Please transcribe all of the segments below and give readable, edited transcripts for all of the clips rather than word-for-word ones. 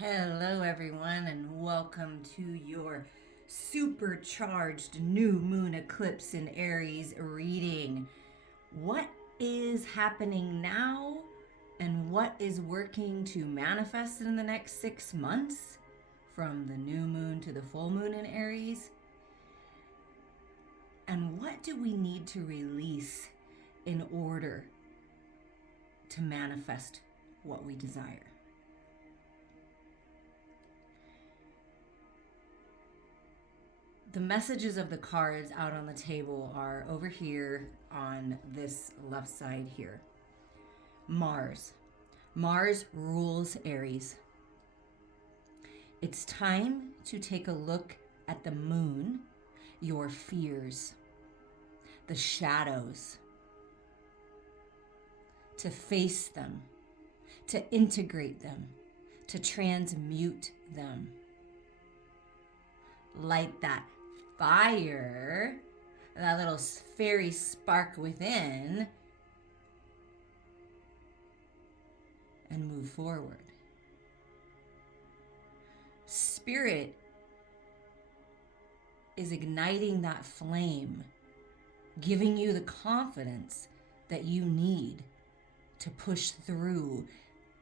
Hello, everyone, and welcome to your supercharged new moon eclipse in Aries reading. What is happening now and what is working to manifest in the next 6 months from the new moon to the full moon in Aries? And what do we need to release in order to manifest what we desire? The messages of the cards out on the table are over here on this left side here. Mars. Mars rules Aries. It's time to take a look at the moon, your fears, the shadows, to face them, to integrate them, to transmute them. Light that fire, that little fairy spark within, and move forward. Spirit is igniting that flame, giving you the confidence that you need to push through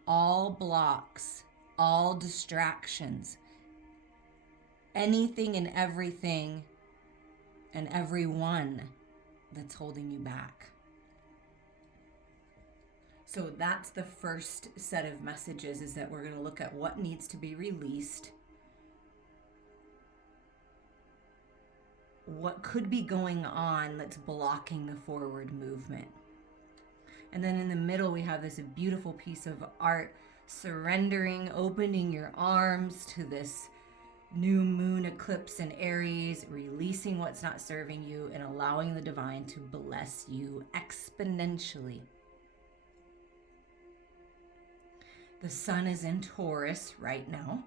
all blocks, all distractions, anything and everything and everyone that's holding you back. So that's the first set of messages, is that we're going to look at what needs to be released, what could be going on that's blocking the forward movement. And then in the middle, we have this beautiful piece of art, surrendering, opening your arms to this new moon eclipse in Aries, releasing what's not serving you and allowing the divine to bless you exponentially. The sun is in Taurus right now.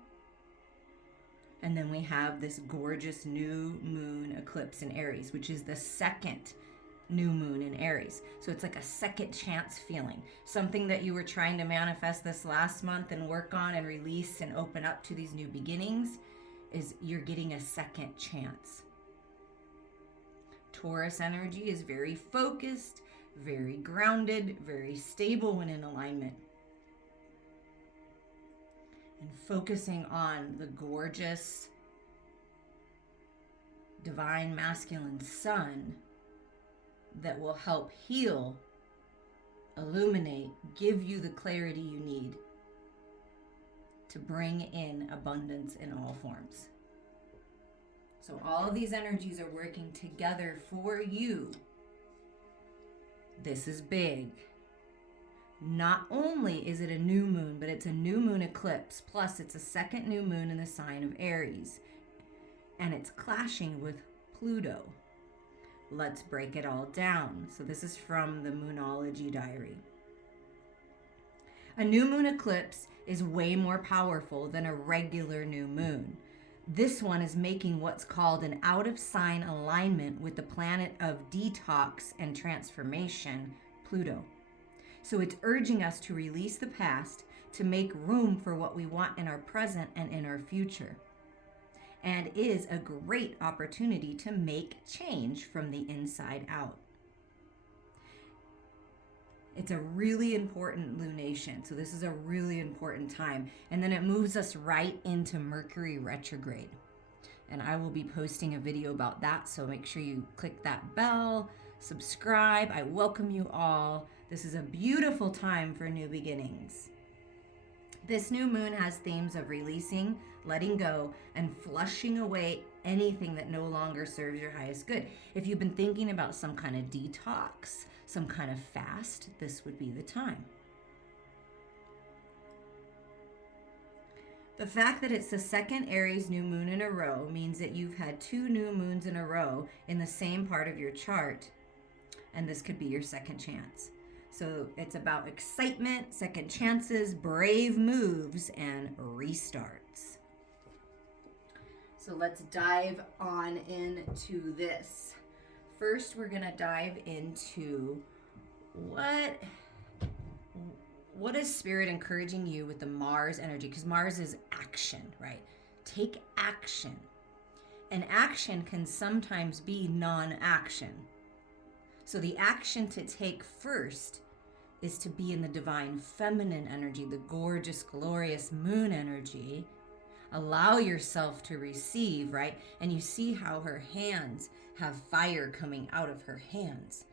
And then we have this gorgeous new moon eclipse in Aries, which is the second new moon in Aries. So it's like a second chance feeling. Something that you were trying to manifest this last month and work on and release and open up to these new beginnings, is you're getting a second chance. Taurus energy is very focused, very grounded, very stable when in alignment. And focusing on the gorgeous, divine masculine sun that will help heal, illuminate, give you the clarity you need to bring in abundance in all forms. So all of these energies are working together for you. This is big. Not only is it a new moon, but it's a new moon eclipse. Plus, it's a second new moon in the sign of Aries. And it's clashing with Pluto. Let's break it all down. So this is from the Moonology Diary. A new moon eclipse is way more powerful than a regular new moon. This one is making what's called an out of sign alignment with the planet of detox and transformation, Pluto. So it's urging us to release the past to make room for what we want in our present and in our future. And is a great opportunity to make change from the inside out. It's a really important lunation. So this is a really important time. And then it moves us right into Mercury retrograde. And I will be posting a video about that. So make sure you click that bell, subscribe. I welcome you all. This is a beautiful time for new beginnings. This new moon has themes of releasing, letting go, and flushing away anything that no longer serves your highest good. If you've been thinking about some kind of detox, some kind of fast, this would be the time. The fact that it's the second Aries new moon in a row means that you've had 2 new moons in a row in the same part of your chart, and this could be your second chance. So it's about excitement, second chances, brave moves, and restarts. So let's dive on into this. First, we're going to dive into what is Spirit encouraging you with the Mars energy? Because Mars is action, right? Take action. And action can sometimes be non-action. So the action to take first is to be in the divine feminine energy, the gorgeous, glorious moon energy. Allow yourself to receive, right? And you see how her hands have fire coming out of her hands.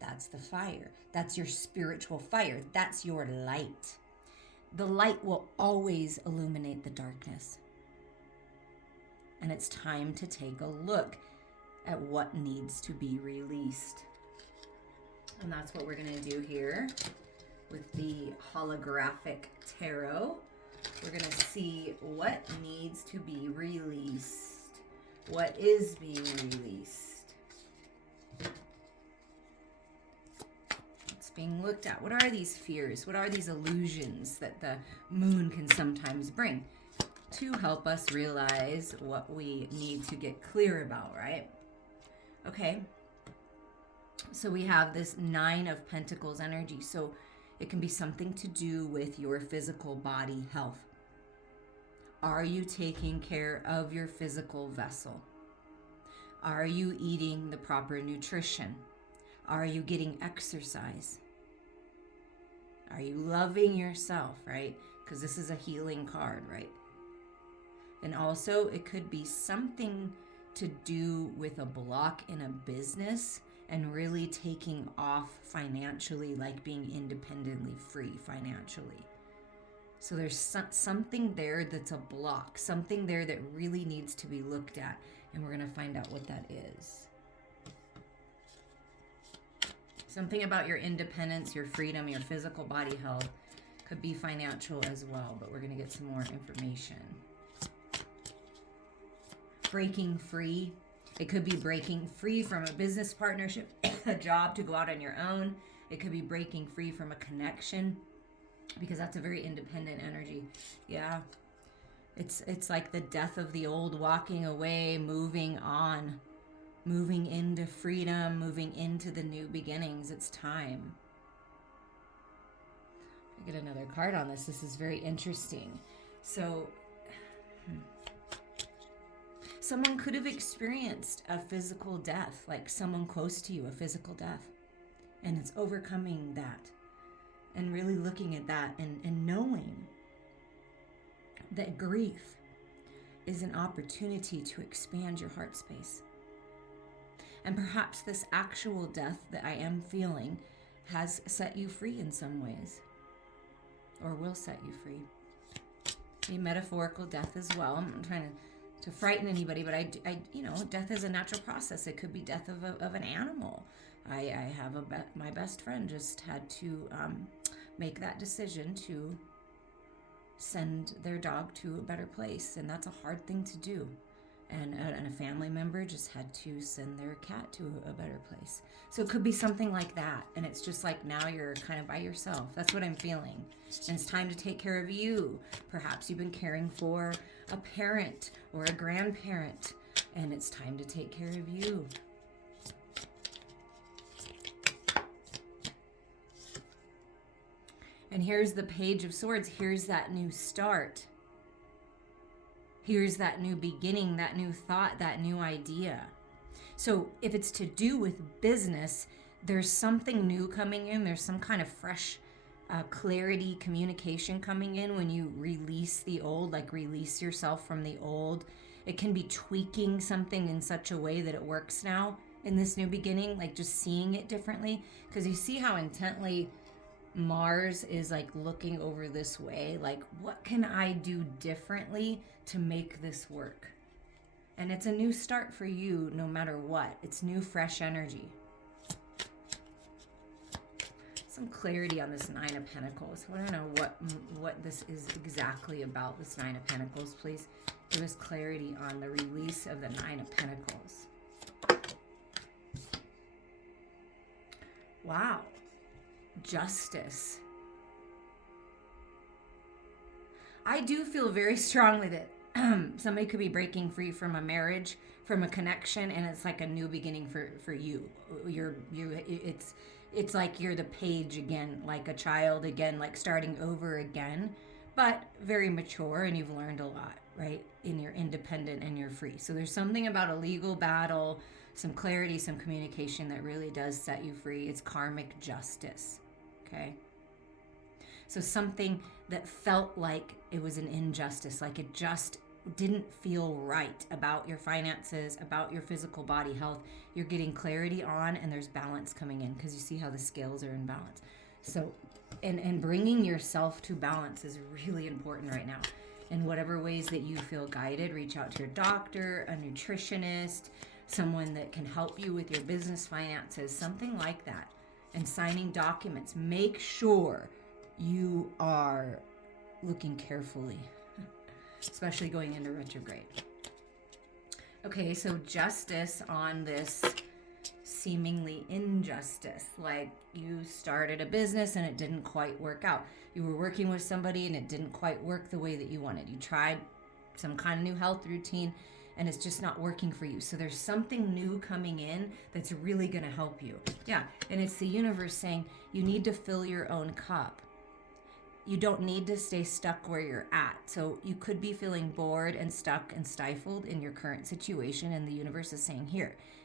That's the fire. That's your spiritual fire. That's your light. The light will always illuminate the darkness. And it's time to take a look at what needs to be released. And that's what we're going to do here with the holographic tarot. We're going to see what needs to be released. What is being released? It's being looked at. What are these fears? What are these illusions that the moon can sometimes bring to help us realize what we need to get clear about, right? Okay. So we have this 9 of Pentacles energy. So it can be something to do with your physical body health. Are you taking care of your physical vessel? Are you eating the proper nutrition? Are you getting exercise? Are you loving yourself, right? Because this is a healing card, right? And also it could be something to do with a block in a business and really taking off financially, like being independently free financially. So there's something there that's a block, something there that really needs to be looked at, and we're going to find out what that is. Something about your independence, your freedom, your physical body health could be financial as well, but we're going to get some more information. Breaking free. It could be breaking free from a business partnership, a job to go out on your own. It could be breaking free from a connection, because that's a very independent energy. Yeah. It's like the death of the old, walking away, moving on, moving into freedom, moving into the new beginnings. It's time. I get another card on this. This is very interesting. So someone could have experienced a physical death, like someone close to you, a physical death. And it's overcoming that and really looking at that and knowing that grief is an opportunity to expand your heart space. And perhaps this actual death that I am feeling has set you free in some ways, or will set you free. A metaphorical death as well. I'm not trying to frighten anybody, but I death is a natural process. It could be death of an animal. I have my best friend just had to make that decision to send their dog to a better place, and that's a hard thing to do. And a family member just had to send their cat to a better place. So it could be something like that, and it's just like now you're kind of by yourself. That's what I'm feeling. And it's time to take care of you. Perhaps you've been caring for a parent or a grandparent, and it's time to take care of you. And here's the Page of Swords. Here's that new start. Here's that new beginning, that new thought, that new idea. So if it's to do with business, there's something new coming in. There's some kind of fresh clarity, communication coming in when you release the old, like release yourself from the old. It can be tweaking something in such a way that it works now in this new beginning, like just seeing it differently. Because you see how intently Mars is like looking over this way, like what can I do differently to make this work? And it's a new start for you no matter what. It's new, fresh energy. Some clarity on this 9 of Pentacles. I want to know what this is exactly about, this 9 of Pentacles. Please give us clarity on the release of the 9 of Pentacles. Wow. Justice. I do feel very strongly that somebody could be breaking free from a marriage, from a connection, and it's like a new beginning for you. it's like you're the page again, like a child again, like starting over again, but very mature, and you've learned a lot, right? And you're independent and you're free. So there's something about a legal battle, some clarity, some communication that really does set you free. It's karmic justice, okay? So something that felt like it was an injustice, like it just didn't feel right about your finances, about your physical body health, you're getting clarity on, and there's balance coming in, because you see how the scales are in balance. So, and bringing yourself to balance is really important right now. In whatever ways that you feel guided, reach out to your doctor, a nutritionist, someone that can help you with your business finances, something like that. And signing documents, make sure you are looking carefully, especially going into retrograde. Okay, so justice on this seemingly injustice, like you started a business and it didn't quite work out. You were working with somebody and it didn't quite work the way that you wanted. You tried some kind of new health routine and it's just not working for you. So there's something new coming in that's really going to help you. Yeah, and it's the universe saying you need to fill your own cup. You don't need to stay stuck where you're at. So you could be feeling bored and stuck and stifled in your current situation, and the universe is saying,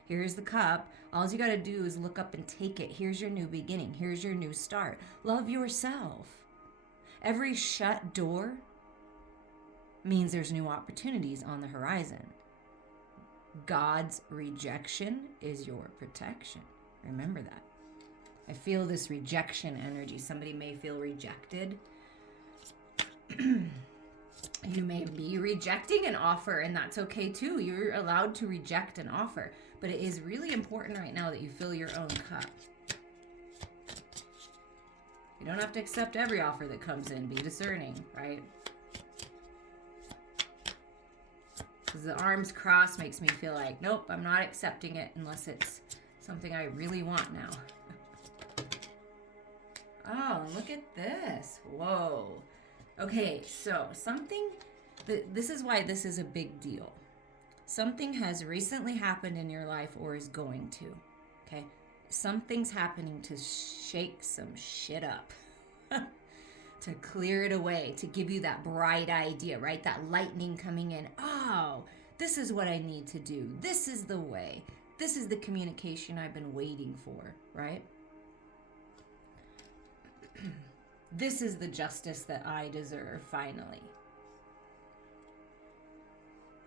here's the cup. All you got to do is look up and take it. Here's your new beginning. Here's your new start. Love yourself. Every shut door means there's new opportunities on the horizon. God's rejection is your protection. Remember that. I feel this rejection energy. Somebody may feel rejected. You may be rejecting an offer, and that's okay too. You're allowed to reject an offer, but it is really important right now that you fill your own cup. You don't have to accept every offer that comes in. Be discerning, right? Because the arms crossed makes me feel like, nope, I'm not accepting it unless it's something I really want now. Oh, look at this. Whoa. Okay, so this is why this is a big deal. Something has recently happened in your life or is going to, okay? Something's happening to shake some shit up, to clear it away, to give you that bright idea, right? That lightning coming in. Oh, this is what I need to do. This is the way. This is the communication I've been waiting for, right? This is the justice that I deserve, finally.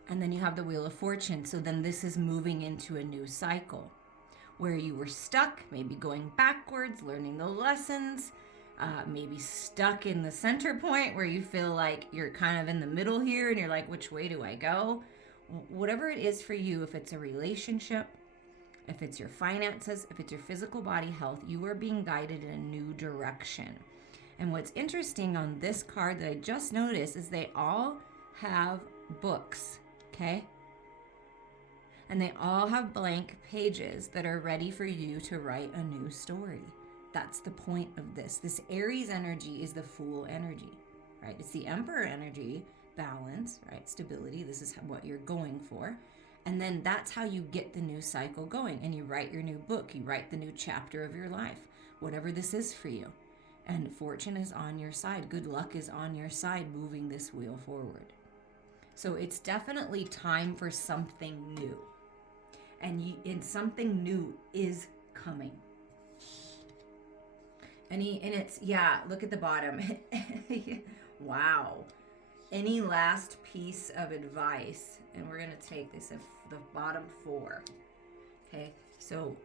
And then you have the Wheel of Fortune. So then this is moving into a new cycle where you were stuck, maybe going backwards, learning the lessons, maybe stuck in the center point where you feel like you're kind of in the middle here and you're like, which way do I go? Whatever it is for you, if it's a relationship, if it's your finances, if it's your physical body health, you are being guided in a new direction. And what's interesting on this card that I just noticed is they all have books, okay? And they all have blank pages that are ready for you to write a new story. That's the point of this. This Aries energy is the Fool energy, right? It's the Emperor energy, balance, right? Stability. This is what you're going for. And then that's how you get the new cycle going. And you write your new book. You write the new chapter of your life, whatever this is for you. And fortune is on your side. Good luck is on your side, moving this wheel forward. So it's definitely time for something new. And something new is coming. And it's, yeah, look at the bottom. Wow. Any last piece of advice? And we're going to take this at the bottom 4. Okay, so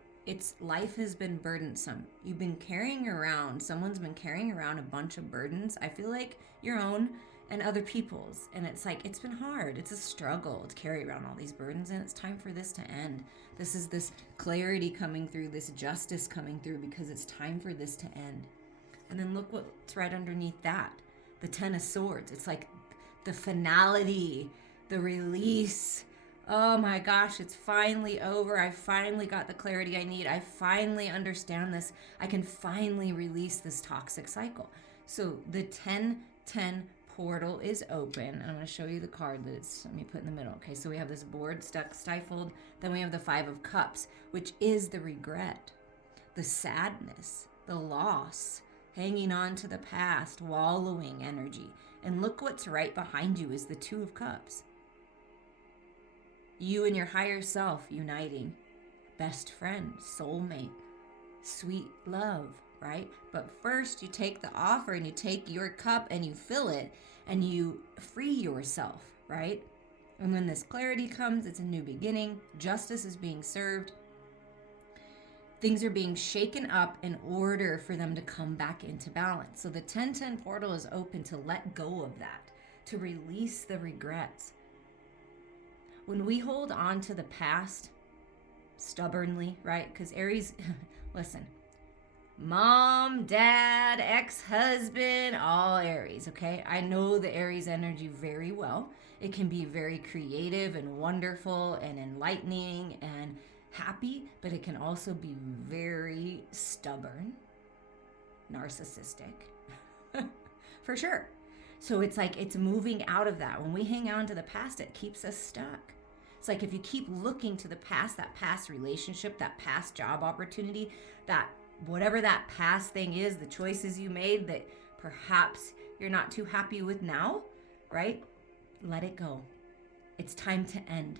life has been burdensome. You've been carrying around, someone's been carrying around a bunch of burdens. I feel like your own and other people's. And it's like, it's been hard. It's a struggle to carry around all these burdens, and it's time for this to end. This is this clarity coming through, this justice coming through, because it's time for this to end. And then look what's right underneath that. The 10 of Swords. It's like the finality, the release. Oh my gosh, it's finally over. I finally got the clarity I need. I finally understand this. I can finally release this toxic cycle. So the 10-10 portal is open. And I'm going to show you the card that let me put in the middle. Okay, so we have this bored, stuck, stifled. Then we have the 5 of Cups, which is the regret. the sadness, the loss, hanging on to the past, wallowing energy. And look what's right behind you is the Two of Cups. You and your higher self uniting, best friend, soulmate, sweet love, right? But first you take the offer and you take your cup and you fill it and you free yourself, right? And when this clarity comes, it's a new beginning. Justice is being served. Things are being shaken up in order for them to come back into balance. So the 1010 portal is open to let go of that, to release the regrets. When we hold on to the past stubbornly, right? Because Aries, listen, mom, dad, ex-husband, all Aries, okay? I know the Aries energy very well. It can be very creative and wonderful and enlightening and happy, but it can also be very stubborn, narcissistic, for sure. So it's like it's moving out of that. When we hang on to the past, it keeps us stuck. It's like if you keep looking to the past, that past relationship, that past job opportunity, that whatever that past thing is, the choices you made that perhaps you're not too happy with now, right? Let it go. It's time to end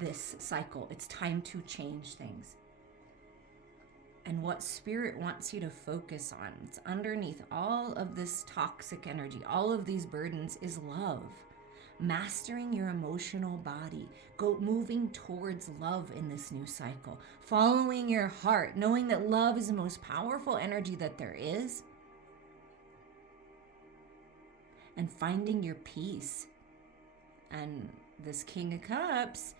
this cycle. It's time to change things. And what Spirit wants you to focus on, it's underneath all of this toxic energy, all of these burdens, is love. Mastering your emotional body, moving towards love in this new cycle, following your heart, knowing that love is the most powerful energy that there is, and finding your peace. And this King of Cups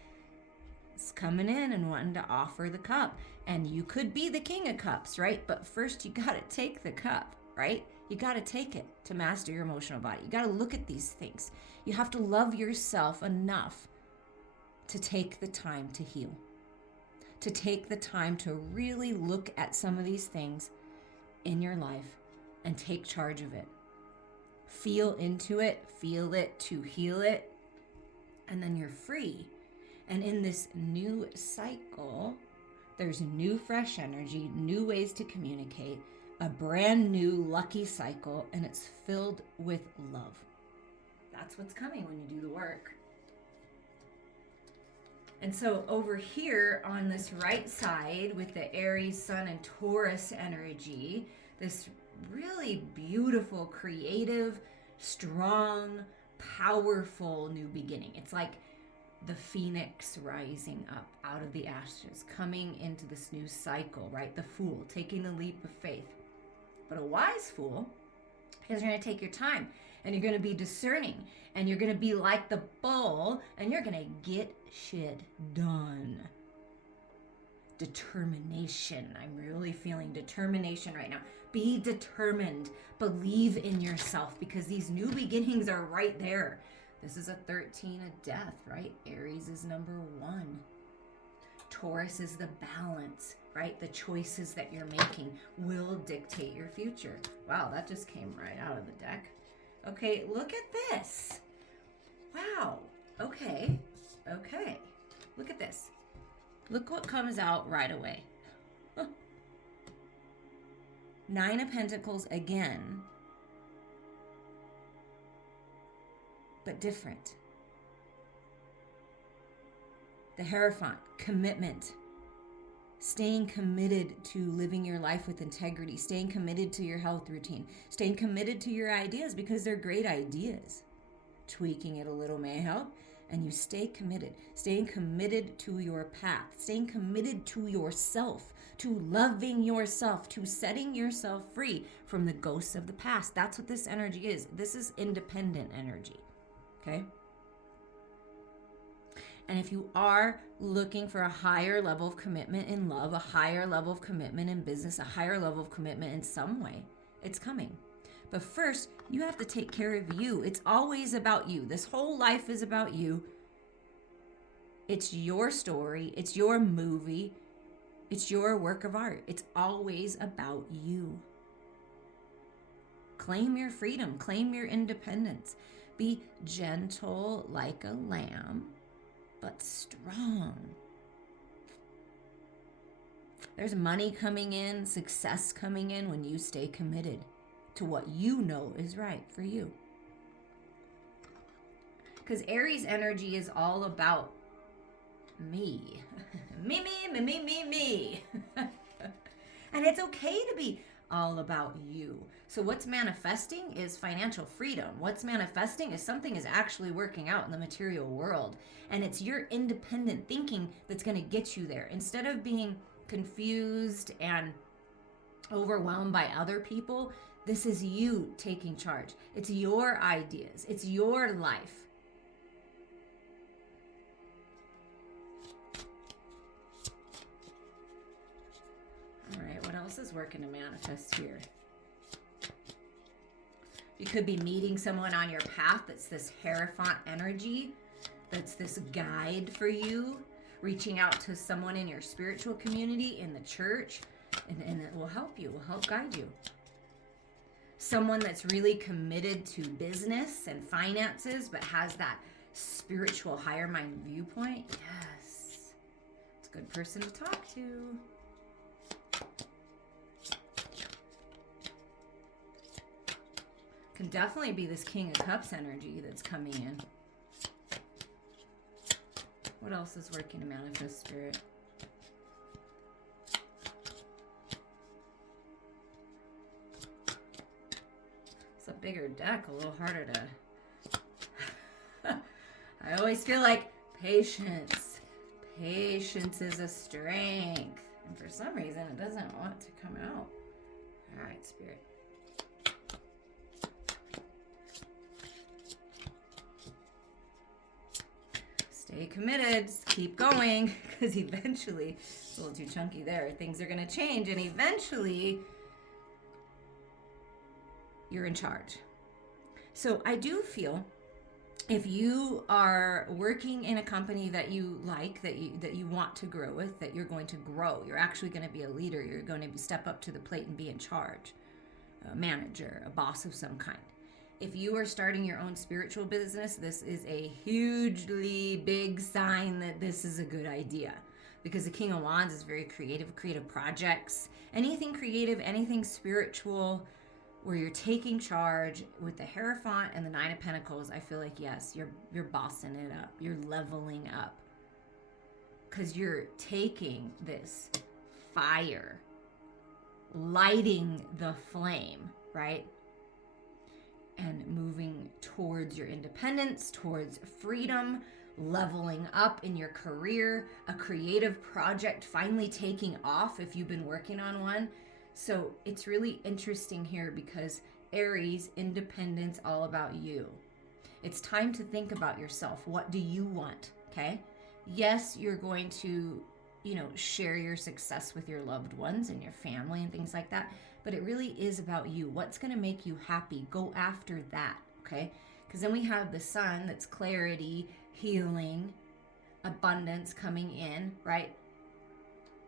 is coming in and wanting to offer the cup. And you could be the King of Cups, right? But first you got to take the cup, right? You got to take it to master your emotional body. You got to look at these things. You have to love yourself enough to take the time to heal, to take the time to really look at some of these things in your life and take charge of it. Feel into it, feel it to heal it, and then you're free. And in this new cycle, there's new fresh energy, new ways to communicate, a brand new lucky cycle, and it's filled with love. That's what's coming when you do the work. And so over here on this right side with the Aries, Sun, and Taurus energy, this really beautiful, creative, strong, powerful new beginning. It's like the phoenix rising up out of the ashes, coming into this new cycle, right? The Fool, taking the leap of faith. But a wise fool, because you're going to take your time and you're going to be discerning and you're going to be like the bull and you're going to get shit done. Determination. I'm really feeling determination right now. Be determined. Believe in yourself because these new beginnings are right there. This is a 13 of death, right? Aries is number 1. Taurus is the balance, right? The choices that you're making will dictate your future. Wow, that just came right out of the deck. Okay, look at this. Wow. Okay. Look at this. Look what comes out right away. 9 of Pentacles again, but different. The Hierophant, commitment. Staying committed to living your life with integrity, staying committed to your health routine, staying committed to your ideas because they're great ideas. Tweaking it a little may help, and you stay committed. Staying committed to your path, staying committed to yourself, to loving yourself, to setting yourself free from the ghosts of the past. That's what this energy is. This is independent energy, okay? And if you are looking for a higher level of commitment in love, a higher level of commitment in business, a higher level of commitment in some way, it's coming. But first, you have to take care of you. It's always about you. This whole life is about you. It's your story. It's your movie. It's your work of art. It's always about you. Claim your freedom. Claim your independence. Be gentle like a lamb, but strong. There's money coming in, success coming in when you stay committed to what you know is right for you. Because Aries energy is all about me. me. And it's okay to be all about you. So what's manifesting is financial freedom. What's manifesting is something is actually working out in the material world. And it's your independent thinking that's going to get you there. Instead of being confused and overwhelmed by other people, this is you taking charge. It's your ideas. It's your life. All right, what else is working to manifest here? You could be meeting someone on your path that's this Hierophant energy, that's this guide for you, reaching out to someone in your spiritual community, in the church, and it will help you, will help guide you. Someone that's really committed to business and finances, but has that spiritual higher mind viewpoint. Yes, it's a good person to talk to. Can definitely be this King of Cups energy that's coming in. What else is working to manifest, Spirit? It's a bigger deck, a little harder to... I always feel like patience. Patience is a strength. And for some reason, it doesn't want to come out. All right, Spirit. Stay committed, keep going, because eventually, it's a little too chunky there, things are going to change, and eventually, you're in charge. So I do feel if you are working in a company that you like, that you want to grow with, that you're going to grow, you're actually going to be a leader, you're going to step up to the plate and be in charge, a manager, a boss of some kind. If you are starting your own spiritual business, this is a hugely big sign that this is a good idea. Because the King of Wands is very creative projects. Anything creative, anything spiritual, where you're taking charge with the Hierophant and the Nine of Pentacles, I feel like, yes, you're bossing it up. You're leveling up. Because you're taking this fire, lighting the flame, right? And moving towards your independence, towards freedom, leveling up in your career, a creative project finally taking off if you've been working on one. So it's really interesting here because Aries, independence, all about you. It's time to think about yourself. What do you want? Okay. Yes, you're going to, share your success with your loved ones and your family and things like that. But it really is about you. What's going to make you happy? Go after that, okay? Because then we have the sun that's clarity, healing, abundance coming in, right?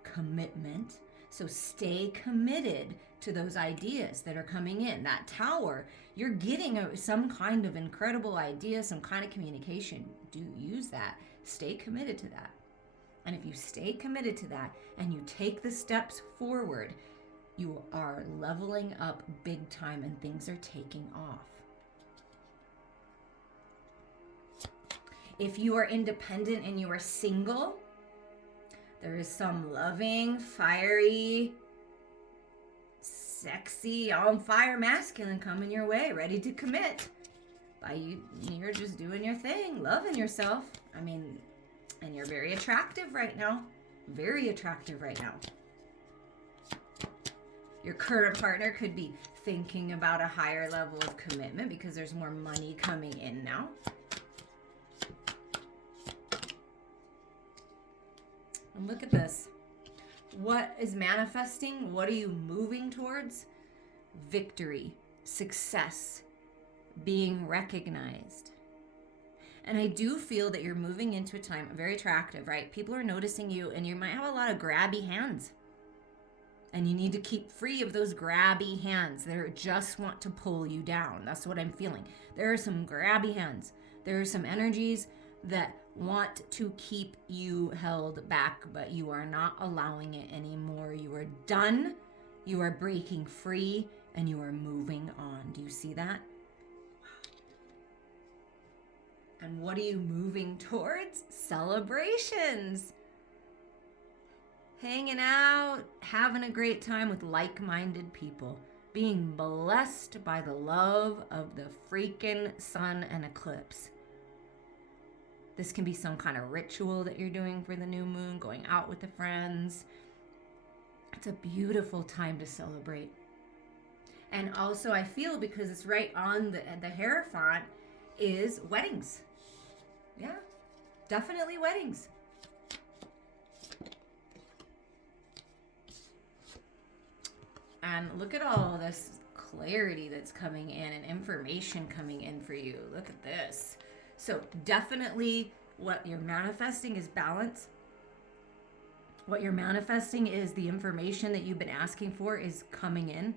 Commitment. So stay committed to those ideas that are coming in. That tower, you're getting some kind of incredible idea, some kind of communication. Do use that. Stay committed to that. And if you stay committed to that and you take the steps forward, you are leveling up big time and things are taking off. If you are independent and you are single, there is some loving, fiery, sexy, on fire masculine coming your way, ready to commit. You're just doing your thing, loving yourself. And you're very attractive right now. Very attractive right now. Your current partner could be thinking about a higher level of commitment because there's more money coming in now. And look at this. What is manifesting? What are you moving towards? Victory, success, being recognized. And I do feel that you're moving into a time very attractive, right? People are noticing you and you might have a lot of grabby hands. And you need to keep free of those grabby hands that just want to pull you down. That's what I'm feeling. There are some grabby hands. There are some energies that want to keep you held back, but you are not allowing it anymore. You are done. You are breaking free and you are moving on. Do you see that? And what are you moving towards? Celebrations. Hanging out, having a great time with like-minded people, being blessed by the love of the freaking sun and eclipse. This can be some kind of ritual that you're doing for the new moon, going out with the friends. It's a beautiful time to celebrate. And also I feel, because it's right on the Hierophant, is weddings. Yeah, definitely weddings. And look at all this clarity that's coming in and information coming in for you. Look at this. So definitely what you're manifesting is balance. What you're manifesting is the information that you've been asking for is coming in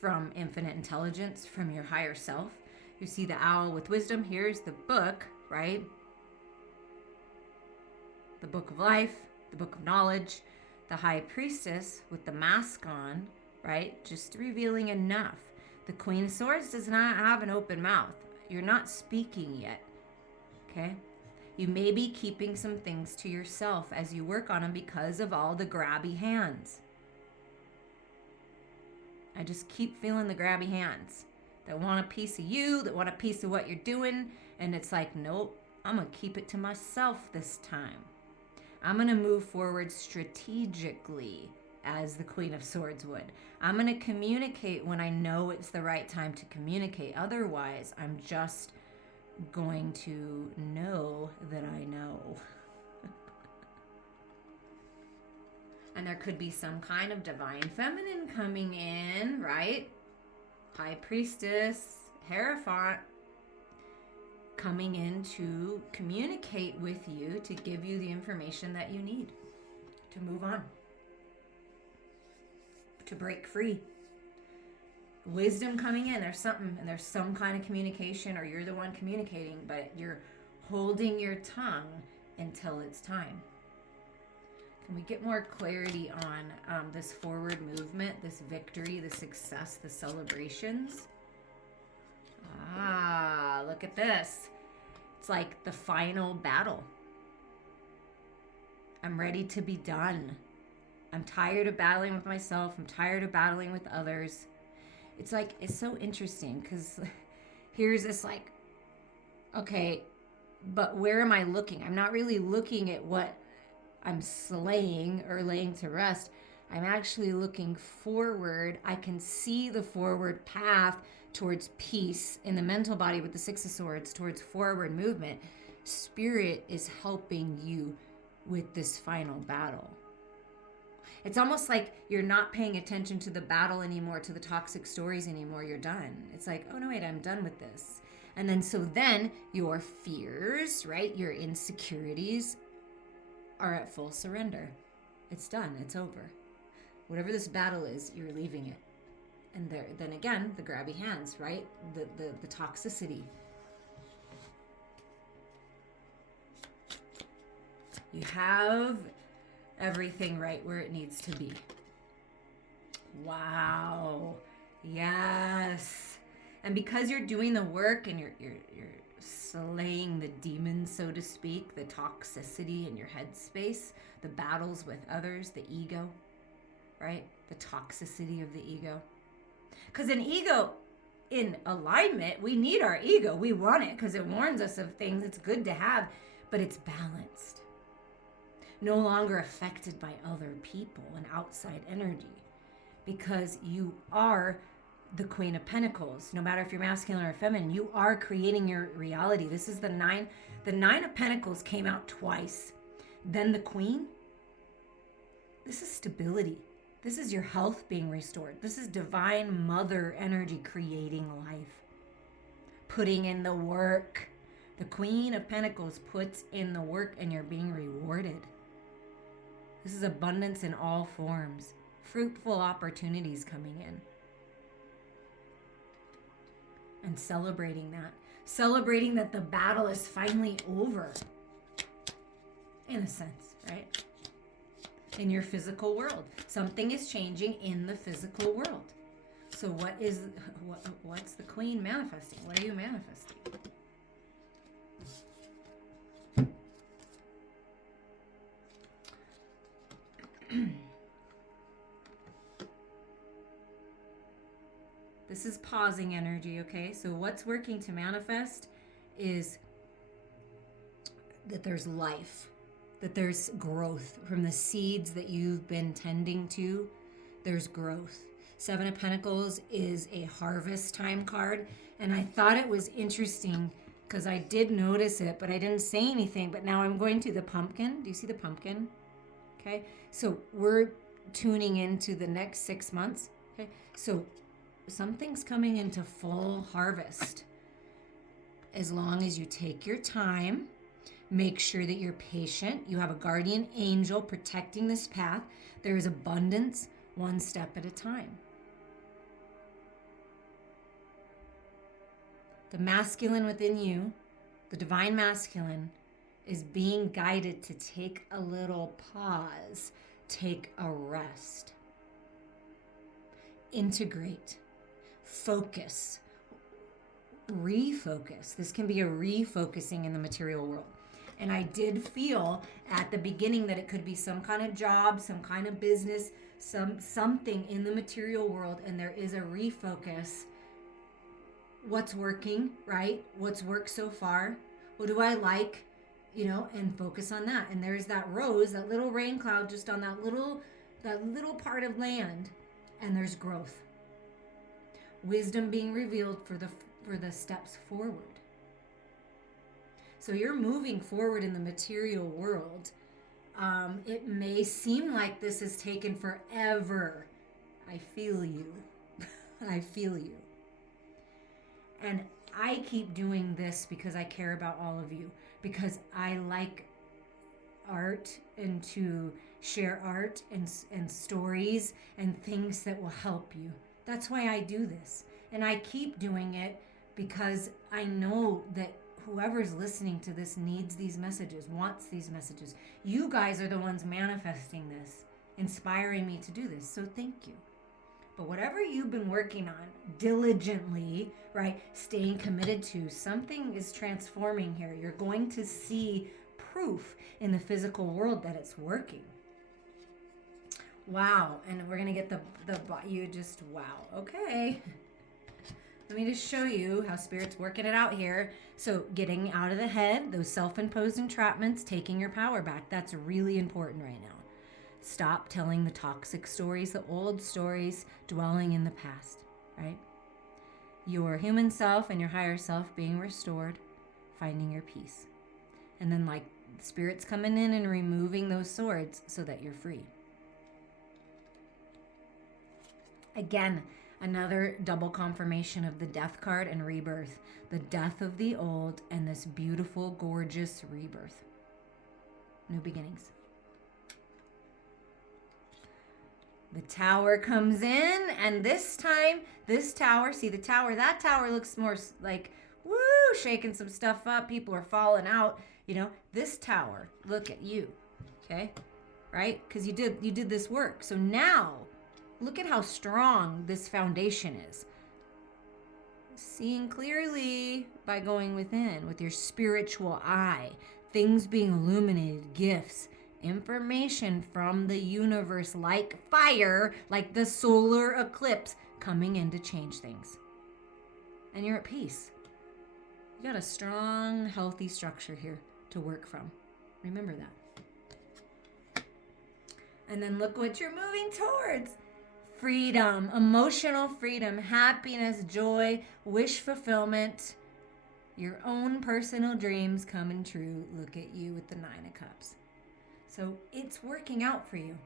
from infinite intelligence, from your higher self. You see the owl with wisdom. Here's the book, right? The book of life, the book of knowledge, the high priestess with the mask on, right? Just revealing enough. The Queen of Swords does not have an open mouth. You're not speaking yet, okay? You may be keeping some things to yourself as you work on them because of all the grabby hands. I just keep feeling the grabby hands that want a piece of you, that want a piece of what you're doing. And it's like, nope, I'm going to keep it to myself this time. I'm going to move forward strategically as the Queen of Swords would. I'm going to communicate when I know it's the right time to communicate. Otherwise, I'm just going to know that I know. And there could be some kind of divine feminine coming in, right? High priestess, Hierophant, coming in to communicate with you, to give you the information that you need to move on, to break free. Wisdom coming in, there's something, and there's some kind of communication, or you're the one communicating, but you're holding your tongue until it's time. Can we get more clarity on this forward movement, this victory, the success, the celebrations? Ah, look at this. It's like the final battle. I'm ready to be done. I'm tired of battling with myself. I'm tired of battling with others. It's like, it's so interesting because here's this like, okay, but where am I looking? I'm not really looking at what I'm slaying or laying to rest. I'm actually looking forward. I can see the forward path towards peace in the mental body with the Six of Swords, towards forward movement. Spirit is helping you with this final battle. It's almost like you're not paying attention to the battle anymore, to the toxic stories anymore. You're done. It's like, oh no, wait, I'm done with this. And then your fears, right? Your insecurities are at full surrender. It's done. It's over. Whatever this battle is, you're leaving it. And then again, the grabby hands, right? The toxicity. You have everything right where it needs to be. Wow. Yes. And because you're doing the work and you're slaying the demons, so to speak, the toxicity in your headspace, the battles with others, the ego, right? The toxicity of the ego. Because an ego in alignment, we need our ego. We want it because it warns us of things. It's good to have, but it's balanced. No longer affected by other people and outside energy, because you are the Queen of Pentacles. No matter if you're masculine or feminine, you are creating your reality. This is the nine. The Nine of Pentacles came out twice. Then the Queen. This is stability. This is your health being restored. This is divine mother energy creating life. Putting in the work. The Queen of Pentacles puts in the work and you're being rewarded. This is abundance in all forms. Fruitful opportunities coming in. And celebrating that. celebrating that the battle is finally over, in a sense, right? In your physical world. Something is changing in the physical world. So what's the queen manifesting? What are you manifesting? This is pausing energy, okay? So what's working to manifest is that there's life, that there's growth from the seeds that you've been tending to. There's growth. Seven of Pentacles is a harvest time card. And I thought it was interesting because I did notice it, but I didn't say anything. But now I'm going to the pumpkin. Do you see the pumpkin? Okay. So we're tuning into the next 6 months. Okay. So something's coming into full harvest. As long as you take your time, make sure that you're patient. You have a guardian angel protecting this path. There is abundance, one step at a time. The masculine within you, the divine masculine, is being guided to take a little pause, take a rest, integrate, focus, refocus. This can be a refocusing in the material world. And I did feel at the beginning that it could be some kind of job, some kind of business, something in the material world, and there is a refocus. What's working, right? What's worked so far? What do I like? And focus on that. And there's that rose, that little rain cloud just on that little part of land, and there's growth. Wisdom being revealed for the steps forward. So you're moving forward in the material world. It may seem like this has taken forever. I feel you. I feel you. And I keep doing this because I care about all of you. Because I like art and to share art and stories and things that will help you. That's why I do this. And I keep doing it because I know that whoever's listening to this needs these messages, wants these messages. You guys are the ones manifesting this, inspiring me to do this. So thank you. But whatever you've been working on diligently, right, staying committed to, something is transforming here. You're going to see proof in the physical world that it's working. Wow. And we're going to get wow. Okay. Let me just show you how Spirit's working it out here. So getting out of the head, those self-imposed entrapments, taking your power back. That's really important right now. Stop telling the toxic stories, the old stories, dwelling in the past, right? Your human self and your higher self being restored, finding your peace. And then Spirit's coming in and removing those swords so that you're free. Again, another double confirmation of the death card and rebirth. The death of the old and this beautiful, gorgeous rebirth. New beginnings. The tower comes in, and this time, this tower, see the tower, that tower looks more like, woo, shaking some stuff up. People are falling out. This tower, look at you, okay? Right? Because you did this work. So now, look at how strong this foundation is. Seeing clearly by going within with your spiritual eye, things being illuminated, gifts, information from the universe like fire, like the solar eclipse coming in to change things. And you're at peace. You got a strong, healthy structure here to work from. Remember that. And then look what you're moving towards. Freedom, emotional freedom, happiness, joy, wish fulfillment, your own personal dreams coming true. Look at you with the 9 of Cups. So it's working out for you.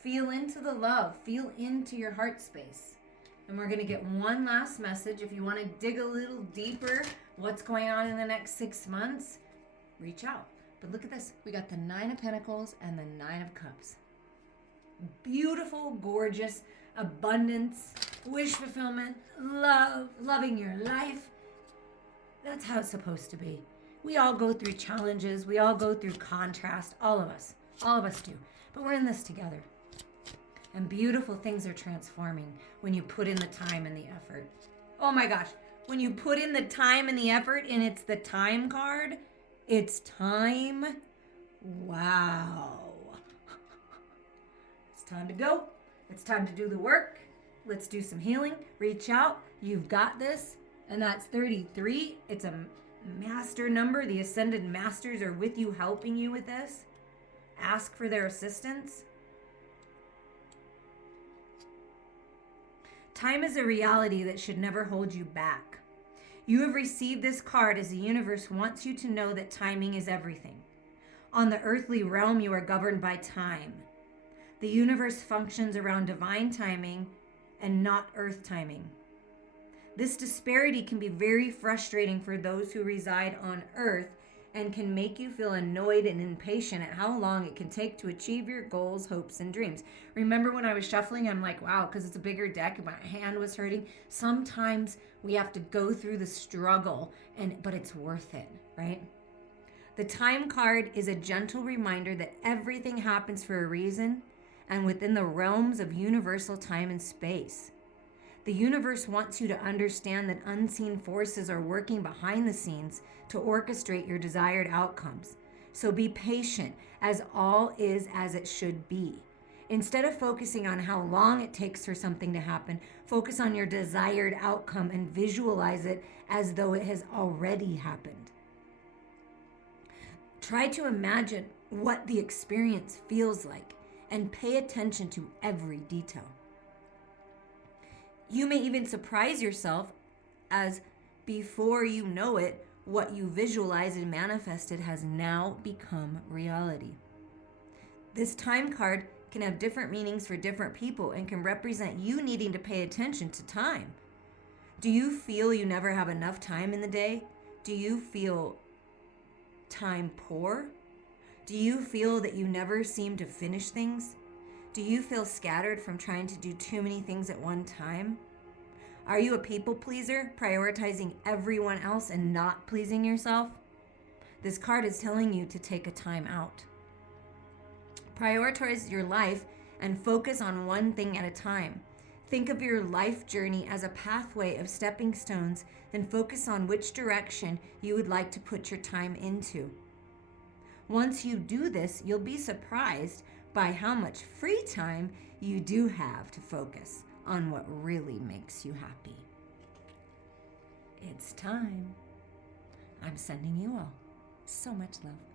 Feel into the love. Feel into your heart space. And we're going to get one last message. If you want to dig a little deeper, what's going on in the next 6 months, reach out. But look at this. We got the 9 of Pentacles and the 9 of Cups. Beautiful, gorgeous, abundance, wish fulfillment, love, loving your life. That's how it's supposed to be. We all go through challenges. We all go through contrast. All of us. All of us do. But we're in this together. And beautiful things are transforming when you put in the time and the effort. Oh my gosh. When you put in the time and the effort, and it's the time card, it's time. Wow. It's time to go. It's time to do the work. Let's do some healing. Reach out. You've got this. And that's 33. It's a master number. The ascended masters are with you, helping you with this. Ask for their assistance. Time is a reality that should never hold you back. You have received this card as the universe wants you to know that timing is everything. On the earthly realm, you are governed by time. The universe functions around divine timing and not earth timing. This disparity can be very frustrating for those who reside on earth and can make you feel annoyed and impatient at how long it can take to achieve your goals, hopes, and dreams. Remember when I was shuffling, I'm like, wow, because it's a bigger deck and my hand was hurting. Sometimes we have to go through the struggle, but it's worth it, right? The time card is a gentle reminder that everything happens for a reason and within the realms of universal time and space. The universe wants you to understand that unseen forces are working behind the scenes to orchestrate your desired outcomes. So be patient, as all is as it should be. Instead of focusing on how long it takes for something to happen, focus on your desired outcome and visualize it as though it has already happened. Try to imagine what the experience feels like and pay attention to every detail. You may even surprise yourself as before you know it, what you visualized and manifested has now become reality. This time card can have different meanings for different people and can represent you needing to pay attention to time. Do you feel you never have enough time in the day? Do you feel time poor? Do you feel that you never seem to finish things? Do you feel scattered from trying to do too many things at one time? Are you a people pleaser, prioritizing everyone else and not pleasing yourself? This card is telling you to take a time out. Prioritize your life and focus on one thing at a time. Think of your life journey as a pathway of stepping stones, then focus on which direction you would like to put your time into. Once you do this, you'll be surprised by how much free time you do have to focus on what really makes you happy. It's time. I'm sending you all so much love.